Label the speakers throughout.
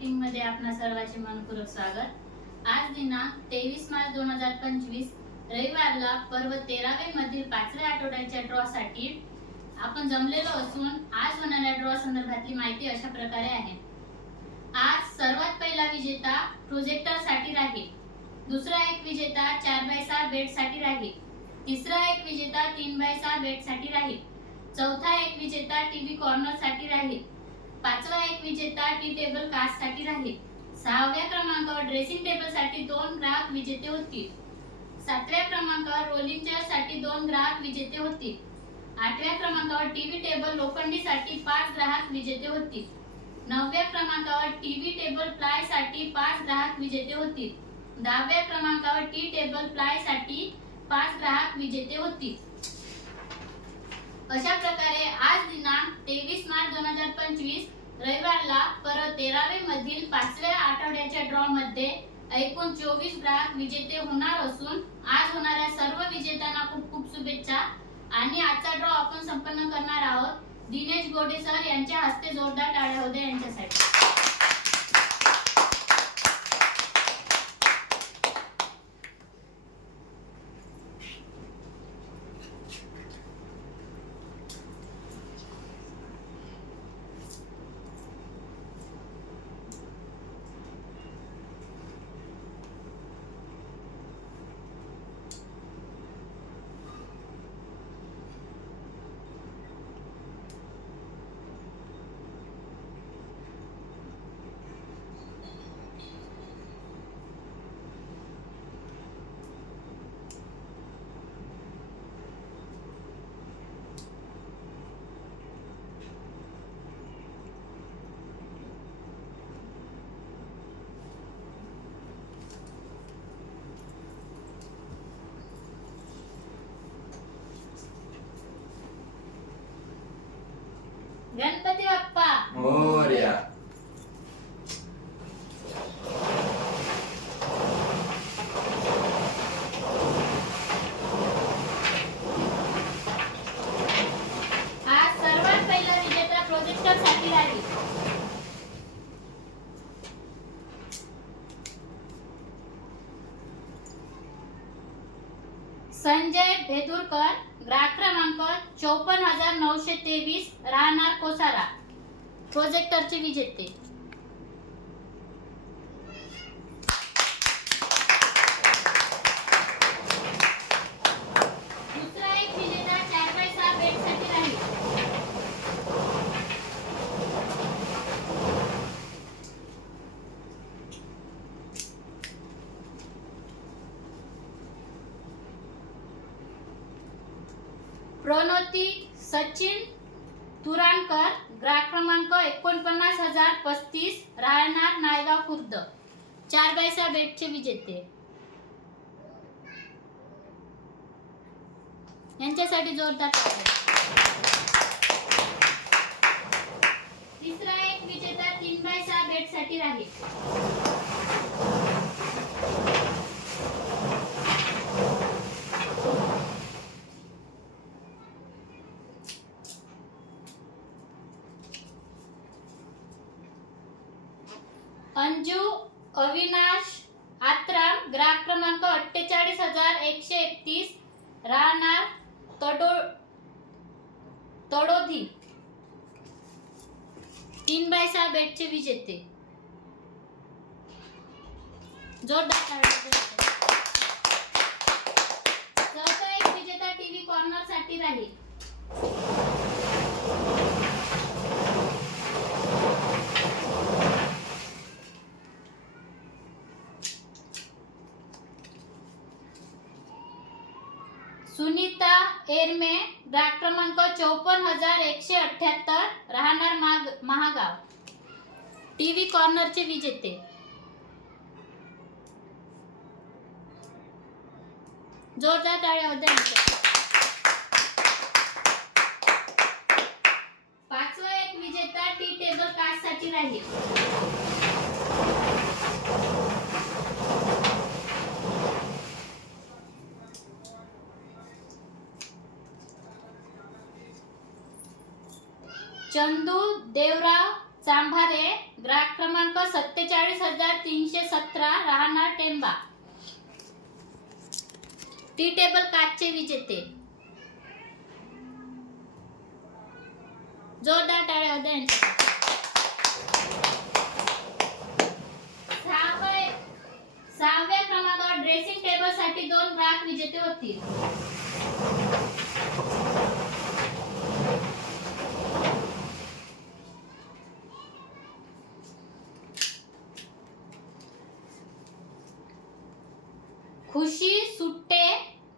Speaker 1: मार्केटिंगमध्ये आपणा सर्वांचे मनपूर्वक स्वागत. आज दिनांक तेवीस मार्च दोन हजार पंचवीस रविवारला पर्व तेरावे मधील पाचव्या आठवड्याच्या ड्रॉ साठी आपण जमलेलो असून आज होणाऱ्या ड्रॉ संदर्भातली माहिती अशा प्रकारे आहे. आज सर्वात पहिला विजेता प्रोजेक्टरसाठी राहील. दुसरा एक विजेता चार बाय सहा बेडसाठी राहील. तिसरा एक विजेता तीन बाय सहा बेडसाठी राहील. चौथा एक विजेता टीव्ही कॉर्नरसाठी राहील. पाचवा एक विजेता टी टेबल कास्टसाठी राहील. सहाव्या क्रमांकावर ड्रेसिंग टेबलसाठी दोन ग्राहक विजेते होतील. सातव्या क्रमांकावर रोलिंग चेअरसाठी दोन ग्राहक विजेते होतील. आठव्या क्रमांकावर टीव्ही टेबल लोखंडी साठी पाच ग्राहक विजेते होतील. नवव्या क्रमांकावर टीव्ही टेबल प्लायसाठी पाच ग्राहक विजेते होतील. दहाव्या क्रमांकावर टी टेबल प्लायसाठी पाच ग्राहक विजेते होतील. अशा प्रकारे आज दिनांक तेवीस मार्च दोन हजार पंचवीस रविवारला परत तेरावे मधील पाचव्या आठवड्याच्या ड्रॉ मध्ये एकूण चोवीस ग्राहक विजेते होणार असून आज होणाऱ्या सर्व विजेत्यांना खूप खूप शुभेच्छा. आणि आजचा ड्रॉ आपण संपन्न करणार आहोत. दिनेश गोडे सर यांच्या हस्ते जोरदार टाळ्या होत्या यांच्यासाठी गणपती बाप्पा
Speaker 2: मोर्या
Speaker 1: आज सर्वात पहिला विजेता प्रोजेक्टरसाठी राहील संजय भेदुरकर ग्राहक क्रमांक चौपन्न हजार नऊशे तेवीस राहणार कोसारा प्रोजेक्टरचे विजेते दुसरा एक विजेता चार बाय सहा बेडसाठी राहील प्रणोती सचिन तुरानकर ग्राहक क्रमांक एकोणपन्नास हजार पस्तीस राहणार नायगाव खुर्द. चार बायसा बेटचे विजेते. यांच्यासाठी जोरदार तिसरा एक विजेता तीन बाय सहा बेटसाठी राहील. अंजू अविनाश आत्राम ग्राहक क्रमांक अठ्ठेचाळीस हजार एकशे एकतीस राहणार तडो तडोधी. तीन बाय सहा बेडचे विजेते. जोरदार चौथा एक विजेता टीव्ही कॉर्नरसाठी राहील. एरमे ग्राहक क्रमांक चौपन्न हजार एकशे अठ्याहत्तर राहणार माग महागाव. टीव्ही कॉर्नरचे विजेते. जोरदार टाळ्या होत्या पाचवा एक विजेता टी टेबल कास्टसाठी राहील. चंदू देवराव चांभारे ग्राहक क्रमांक सत्तेचाळीस हजार तीनशे सतरा राहणार टेंबा. टी टेबल काचचे विजेते. जोरदार टाळ्या होत्या सहावे- सहाव्या क्रमांकावर ड्रेसिंग टेबलसाठी दोन ग्राहक विजेते होतील. खुशी सुट्टे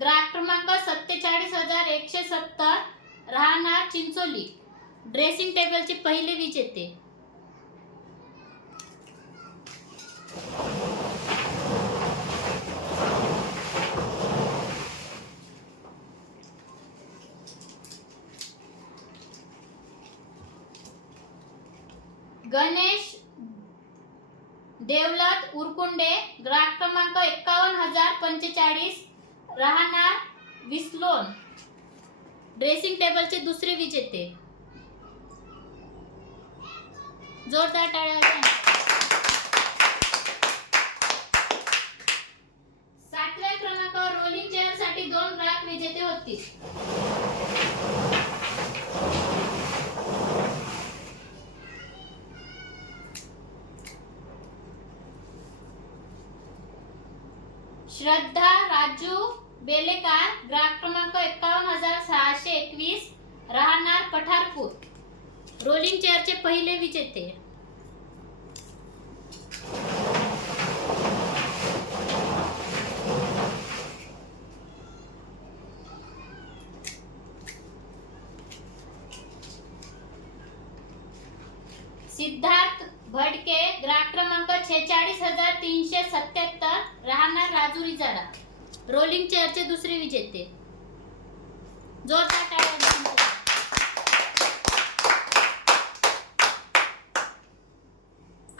Speaker 1: ग्राहक क्रमांक सत्तेचाळीस हजार एकशे सत्तर राहणार चिंचोली. ड्रेसिंग टेबलचे पहिले विजेते गणेश देवला उरकुंडे ग्राहक क्रमांक एक्कावन्न हजार पंचेचाळीस राहणार विस्लोन. ड्रेसिंग टेबलचे दुसरे विजेते. जोरदार टाळ्या सातव्या क्रमांकावर रोलिंग चेअरसाठी दोन ग्राहक विजेते होतील. श्रद्धा राजू बेलेकार ग्राहक क्रमांक एकावन्न हजार सहाशे एकवीस राहणार पठारपूर. रोलिंग चेअरचे पहिले विजेते. सिद्धार्थ भडके छेचाळीस हजार तीनशे सत्याहत्तर राहणार राजुरी. जरा रोलिंग चेअरचे दुसरे विजेते. जोरदार टाळ्या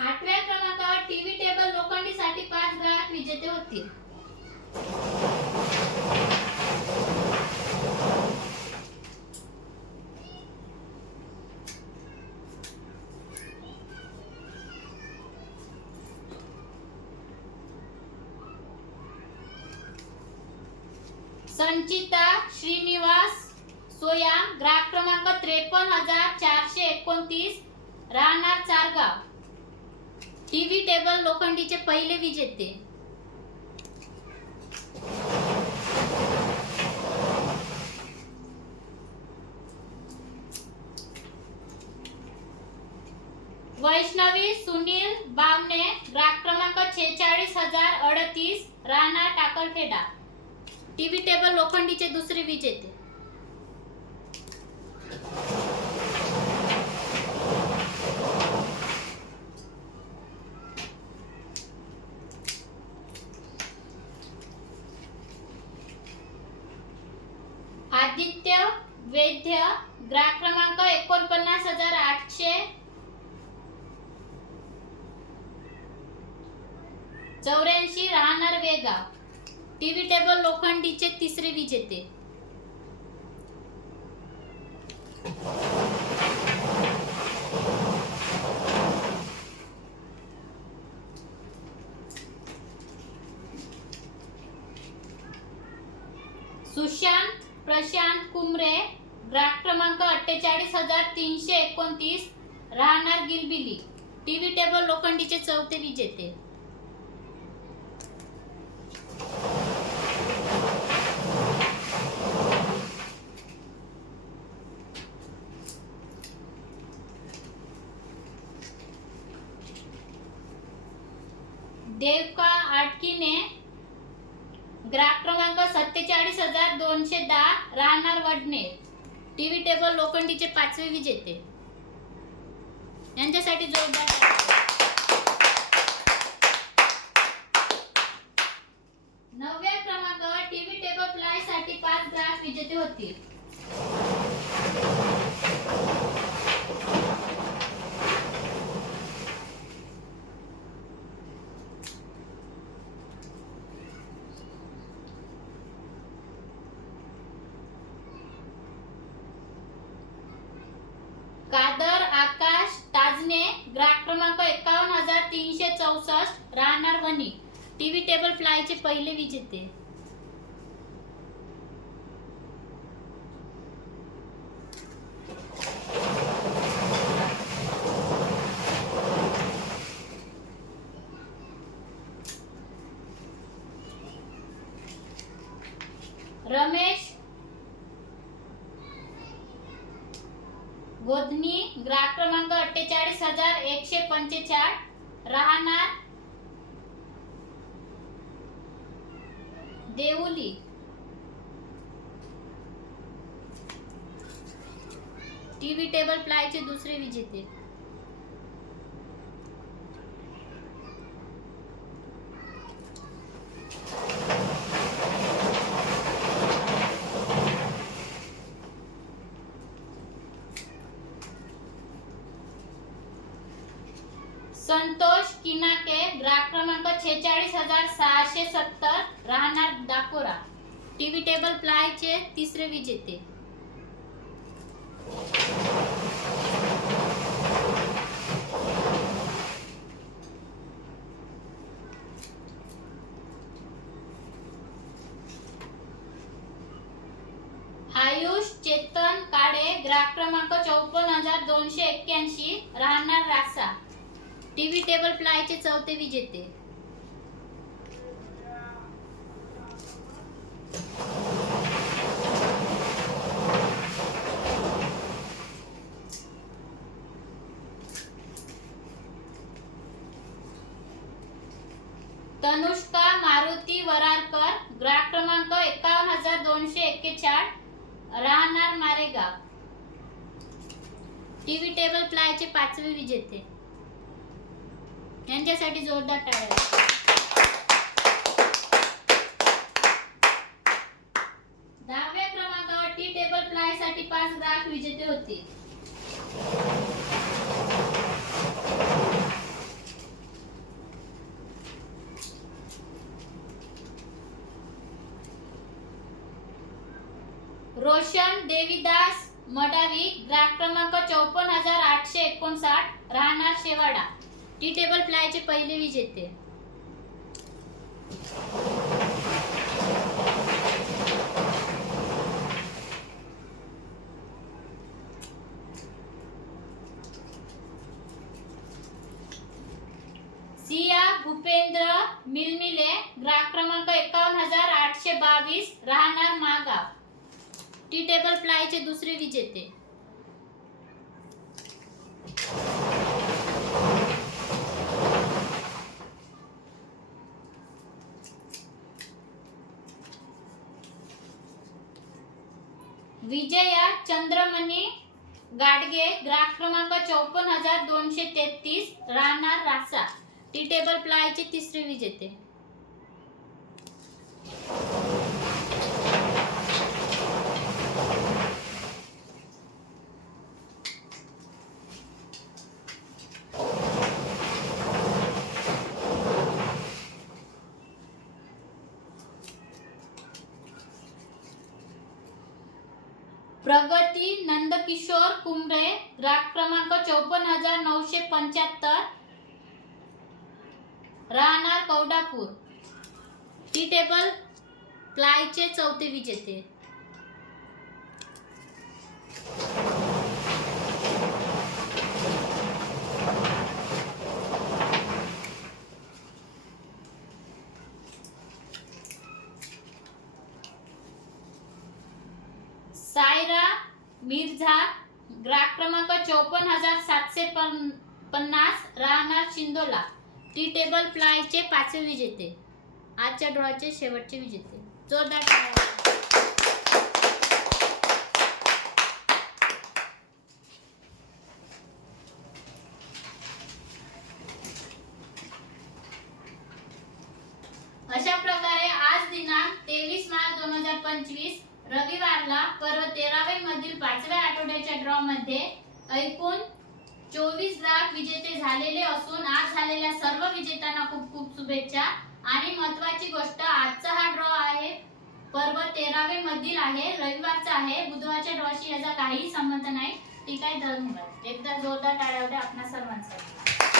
Speaker 1: आठव्या क्रमांकावर टीव्ही टेबल लोखंडीसाठी पाच ग्राहक विजेते होतील. संचिता श्रीनिवास सोया ग्राहक क्रमांक त्रेपन्न हजार चारशे एकोणतीस राहणार चारगाव. टीव्ही टेबल लोखंडीचे पहिले विजेते. वैष्णवी सुनील बावणे ग्राहक क्रमांक छेचाळीस हजार अडतीस राहणार टाकलखेडा टीव्ही टेबल लोखंडीचे दुसरे विजेते आदित्य वैद्य ग्राहक क्रमांक एकोणपन्नास हजार आठशे. चौऱ्याऐंशी राहणार वेगाव टीव्ही टेबल लोखंडीचे तिसरे विजेते सुशांत प्रशांत कुमरे ग्राहक क्रमांक अठ्ठेचाळीस हजार तीनशे एकोणतीस राहणार गिलबिली. टीव्ही टेबल लोखंडीचे चौथे विजेते देवका आटकीने ग्राहक क्रमांक सत्तेचाळीस हजार दोनशे दहा राहणार वडणे. टीव्ही टेबल लोखंडीचे पाचवे विजेते. यांच्यासाठी जोरदार नवव्या क्रमांकावर टीव्ही टेबल प्लायसाठी पाच ग्राहक विजेते होतील. कादर आकाश ताजने ग्राहक क्रमांक एकावन्न हजार तीनशे चौसष्ट राहणार वणी. टीव्ही टेबल फ्लायचे पहिले विजेते. रमेश गोधनी ग्राहक क्रमांक अठ्ठेचाळीस हजार एकशे पंचेचाळ. राहणार देऊली. टीव्ही टेबल प्लायचे दुसरे विजेते. शेहेचाळीस हजार सहाशे सत्तर राहणार दापोरा टीव्ही टेबल प्लायचे तिसरे विजेते. आयुष चेतन काळे ग्राहक क्रमांक चौपन्न हजार दोनशे एक्क्याऐंशी राहणार रासा. टीव्ही टेबल प्लायचे चौथे विजेते. तनुष्का मारुती वरारकर. ग्राहक क्रमांक एकावन्न हजार दोनशे एक्केचाळ राहणार मारेगाव. टीव्ही टेबल प्लायचे पाचवे विजेते. यांच्यासाठी जोरदार टाळ्या. दहाव्या क्रमांकावर टी टेबल प्लायसाठी पाच ग्राहक विजेते होते. रोशन देवीदास मडावी ग्राहक क्रमांक चौपन्न हजार आठशे एकोणसाठ राहणार शेवाडा. टी टेबल प्लायचे पहिले विजेते. सिया भूपेंद्र मिलमिले ग्राहक क्रमांक एकावन्न हजार आठशे बावीस राहणार मागाव. टी टेबल प्लायचे दुसरे विजेते. विजया चंद्रमणी गाडगे ग्राहक क्रमांक चौपन्न हजार दोनशे तेहतीस राहणार रासा. टी टेबल प्लायचे तिसरे विजेते. प्रगती नंदकिशोर कुंभरे राग क्रमांक चौपन्न हजार नऊशे पंच्याहत्तर. राहणार कौडापूर. टी टेबल प्लायचे चौथे विजेते. सायरा मिर्झा ग्राहक क्रमांक चौपन्न हजार सातशे पन- पन्नास राहणार शिंदोला. टी टेबल प्लायचे पाचवे विजेते. आजच्या ड्रॉचे शेवटचे विजेते. जोरदार अशा प्रकारे आज दिनांक तेवीस मार्च दोन हजार पंचवीस रविवारला पर्व तेरावे मधील पाचव्या आठवड्याच्या ड्रॉ मध्ये ऐकून चोवीस लाख विजेते झालेले असून आज झालेल्या सर्व विजेत्यांना खूप खूप शुभेच्छा. आणि महत्वाची गोष्ट आजचा हा ड्रॉ आहे पर्व तेरावे मधील आहे रविवारचा आहे. बुधवारच्या ड्रॉशी याचा काहीही संबंध नाही. ठीक आहे धन्यवाद. एकदा जोरदार टाळ्या होत्या आपणा सर्वांसाठी.